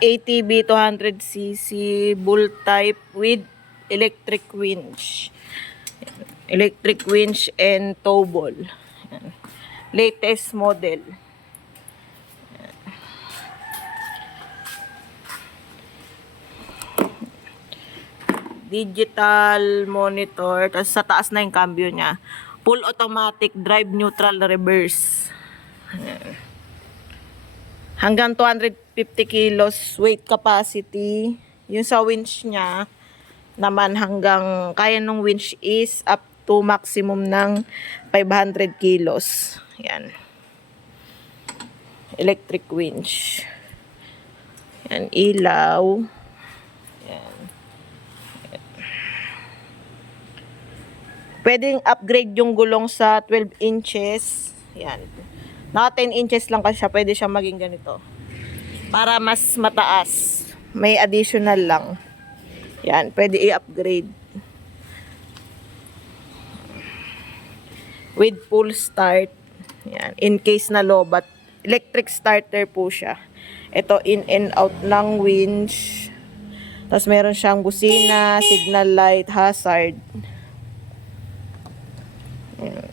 ATV 200cc bull type with electric winch. Electric winch and tow ball. Latest model. Digital monitor. Tapos sa taas na yung cambio niya. Full automatic drive neutral reverse. Hanggang 250 kilos weight capacity. Yung sa winch niya naman hanggang kaya nung winch is up to maximum ng 500 kilos. Yan. Electric winch. Yan, ilaw. Yan. Pwedeng upgrade yung gulong sa 12 inches. Yan. Naka 10 inches lang kasi siya. Pwede siya maging ganito. Para mas mataas. May additional lang. Yan. Pwede i-upgrade. With full start. Yan. In case na lobat. Electric starter po siya. Ito in and out ng winch. Tapos meron siyang busina, signal light, hazard. Yan.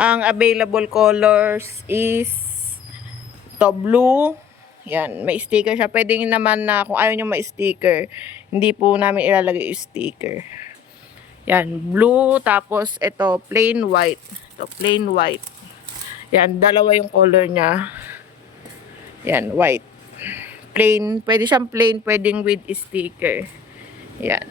Ang available colors is to blue. Yan, may sticker siya. Pwede naman na kung ayaw nyo may sticker, hindi po namin ilalagay yung sticker. Yan, blue. Tapos ito, plain white. Ito, plain white. Yan, dalawa yung color niya. Yan, white. Plain. Pwede siyang plain, pwedeng with sticker. Yan.